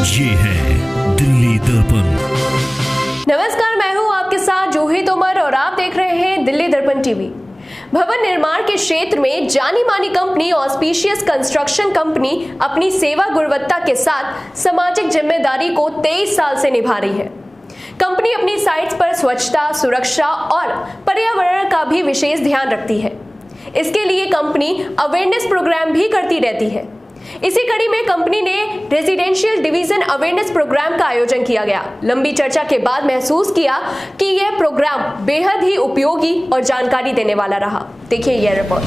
ये है दिल्ली दर्पण। नमस्कार, मैं हूं आपके साथ जूही तोमर और आप देख रहे हैं दिल्ली दर्पण टीवी। भवन निर्माण के क्षेत्र में जानी मानी कंपनी ऑस्पिशियस कंस्ट्रक्शन कंपनी अपनी सेवा गुणवत्ता के साथ सामाजिक जिम्मेदारी को 23 साल से निभा रही है। कंपनी अपनी साइट्स पर स्वच्छता, सुरक्षा और पर्यावरण का भी विशेष ध्यान रखती है। इसके लिए कंपनी अवेयरनेस प्रोग्राम भी करती रहती है। इसी कड़ी में कंपनी ने रेजिडेंशियल डिवीजन अवेयरनेस प्रोग्राम का आयोजन किया गया। लंबी चर्चा के बाद महसूस किया कि यह प्रोग्राम बेहद ही उपयोगी और जानकारी देने वाला रहा। देखिए यह रिपोर्ट।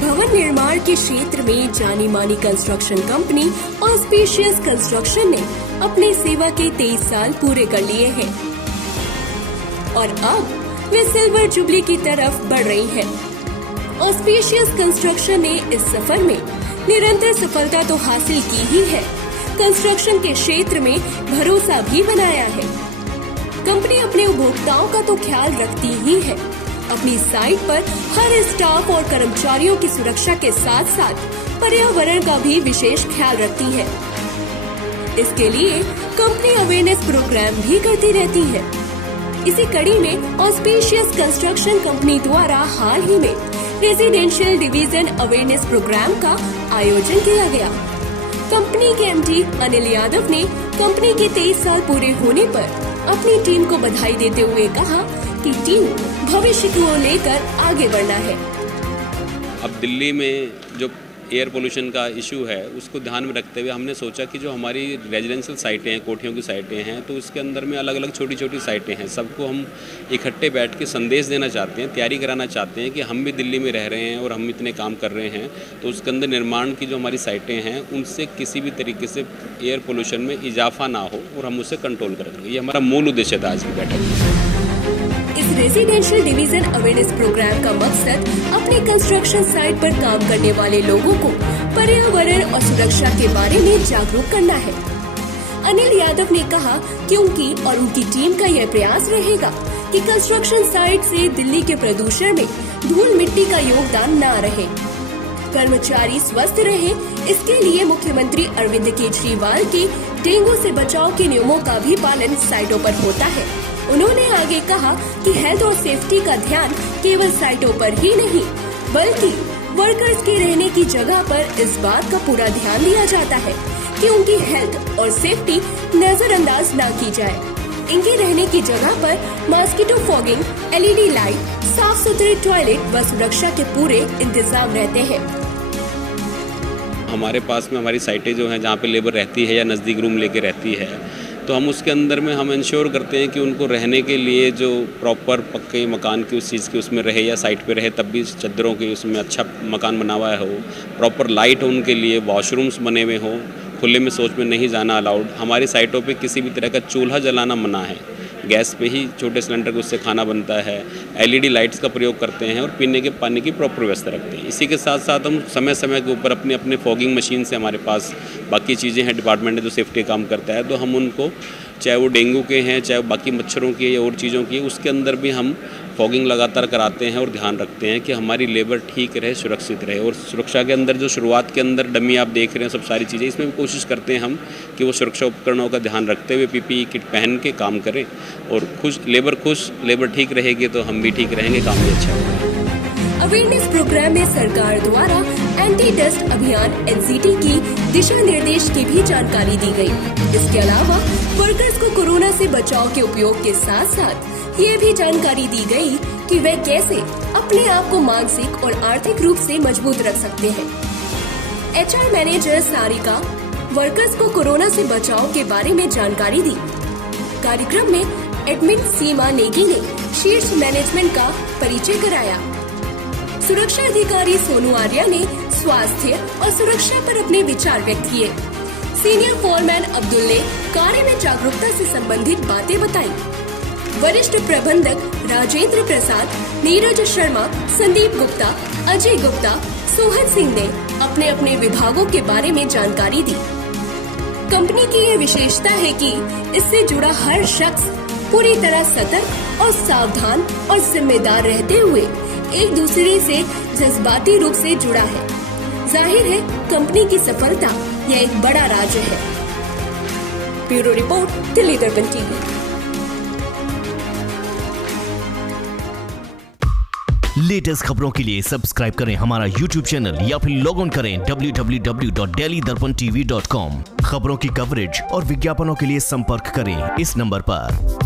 भवन निर्माण के क्षेत्र में जानी मानी कंस्ट्रक्शन कंपनी ऑस्पिशियस कंस्ट्रक्शन ने अपने सेवा के 23 साल पूरे कर लिए हैं और अब वे सिल्वर जुबली की तरफ बढ़ रही हैं। ऑस्पिशियस कंस्ट्रक्शन ने इस सफर में निरंतर सफलता तो हासिल की ही है, कंस्ट्रक्शन के क्षेत्र में भरोसा भी बनाया है। कंपनी अपने उपभोक्ताओं का तो ख्याल रखती ही है, अपनी साइट पर हर स्टाफ और कर्मचारियों की सुरक्षा के साथ साथ पर्यावरण का भी विशेष ख्याल रखती है। इसके लिए कंपनी अवेयरनेस प्रोग्राम भी करती रहती है। इसी कड़ी में ऑस्पिशियस कंस्ट्रक्शन कंपनी द्वारा हाल ही में रेजिडेंशियल डिवीजन अवेयरनेस प्रोग्राम का आयोजन किया गया। कंपनी के एमडी अनिल यादव ने कंपनी के 23 साल पूरे होने पर अपनी टीम को बधाई देते हुए कहा कि टीम भविष्य को लेकर आगे बढ़ना है। अब दिल्ली में जो एयर पोल्यूशन का इशू है उसको ध्यान में रखते हुए हमने सोचा कि जो हमारी रेजिडेंशियल साइटें हैं, कोठियों की साइटें हैं, तो उसके अंदर में अलग अलग छोटी छोटी साइटें हैं। सबको हम इकट्ठे बैठ के संदेश देना चाहते हैं, तैयारी कराना चाहते हैं कि हम भी दिल्ली में रह रहे हैं और हम इतने काम कर रहे हैं, तो उसके अंदर निर्माण की जो हमारी साइटें हैं उनसे किसी भी तरीके से एयर पोल्यूशन में इजाफा ना हो और हम उसे कंट्रोल करेंगे। ये हमारा मूल उद्देश्य था आज की बैठक में। इस रेजिडेंशियल डिवीजन अवेयरनेस प्रोग्राम का मकसद अपने कंस्ट्रक्शन साइट पर काम करने वाले लोगों को पर्यावरण और सुरक्षा के बारे में जागरूक करना है। अनिल यादव ने कहा कि उनकी और उनकी टीम का यह प्रयास रहेगा कि कंस्ट्रक्शन साइट से दिल्ली के प्रदूषण में धूल मिट्टी का योगदान न रहे, कर्मचारी स्वस्थ रहे। इसके लिए मुख्यमंत्री अरविंद केजरीवाल के डेंगू से बचाव के नियमों का भी पालन साइटों पर होता है। उन्होंने आगे कहा कि हेल्थ और सेफ्टी का ध्यान केवल साइटों पर ही नहीं बल्कि वर्कर्स के रहने की जगह पर इस बात का पूरा ध्यान दिया जाता है कि उनकी हेल्थ और सेफ्टी नजरअंदाज न की जाए। इनके रहने की जगह पर मॉस्किटो फॉगिंग, LED लाइट, साफ सुथरे टॉयलेट व सुरक्षा के पूरे इंतजाम रहते हैं। हमारे पास में हमारी साइटें जो हैं जहाँ पे लेबर रहती है या नज़दीक रूम लेके रहती है, तो हम उसके अंदर में हम इंश्योर करते हैं कि उनको रहने के लिए जो प्रॉपर पक्के मकान की उस चीज़ की उसमें रहे या साइट पे रहे, तब भी चद्दरों के उसमें अच्छा मकान बना हुआ हो, प्रॉपर लाइट हो उनके लिए, वॉशरूम्स बने हुए हों, खुले में शौच में नहीं जाना अलाउड। हमारी साइटों पे किसी भी तरह का चूल्हा जलाना मना है, गैस पे ही छोटे सिलेंडर के उससे खाना बनता है। LED लाइट्स का प्रयोग करते हैं और पीने के पानी की प्रॉपर व्यवस्था रखते हैं। इसी के साथ साथ हम समय समय के ऊपर अपने अपने फॉगिंग मशीन से, हमारे पास बाकी चीज़ें हैं, डिपार्टमेंट है जो सेफ्टी काम करता है, तो हम उनको चाहे वो डेंगू के हैं, चाहे बाकी मच्छरों की या और चीज़ों की, उसके अंदर भी हम फॉगिंग लगातार कराते हैं और ध्यान रखते हैं कि हमारी लेबर ठीक रहे, सुरक्षित रहे। और सुरक्षा के अंदर जो शुरुआत के अंदर डमी आप देख रहे हैं, सब सारी चीज़ें, इसमें भी कोशिश करते हैं हम कि वो सुरक्षा उपकरणों का ध्यान रखते हुए PPE किट पहन के काम करें और लेबर ठीक रहेगी तो हम भी ठीक रहेंगे, काम भी अच्छा होगा। अवेयरनेस प्रोग्राम में सरकार द्वारा एंटी डस्ट अभियान NCT की दिशा निर्देश की भी जानकारी दी गई। इसके अलावा वर्कर्स को कोरोना से बचाव के उपयोग के साथ साथ ये भी जानकारी दी गई कि वे कैसे अपने आप को मानसिक और आर्थिक रूप से मजबूत रख सकते हैं। HR मैनेजर सारिका वर्कर्स को कोरोना से बचाव के बारे में जानकारी दी। कार्यक्रम में एडमिन सीमा नेगी ने शीर्ष मैनेजमेंट का परिचय कराया। सुरक्षा अधिकारी सोनू आर्या ने स्वास्थ्य और सुरक्षा पर अपने विचार व्यक्त किए। सीनियर फोरमैन अब्दुल ने कार्य में जागरूकता से संबंधित बातें बताई। वरिष्ठ प्रबंधक राजेंद्र प्रसाद, नीरज शर्मा, संदीप गुप्ता, अजय गुप्ता, सोहन सिंह ने अपने अपने विभागों के बारे में जानकारी दी। कंपनी की ये विशेषता है कि इससे जुड़ा हर शख्स पूरी तरह सतर्क और सावधान और जिम्मेदार रहते हुए एक दूसरे से जज्बाती रूप से जुड़ा है। जाहिर है कंपनी की सफलता यह एक बड़ा राज है। ब्यूरो रिपोर्ट, दिल्ली दर्पण टीवी। लेटेस्ट खबरों के लिए सब्सक्राइब करें हमारा YouTube चैनल या फिर लॉग ऑन करें www.delhidarpantv.com। खबरों की कवरेज और विज्ञापनों के लिए संपर्क करें इस नंबर पर।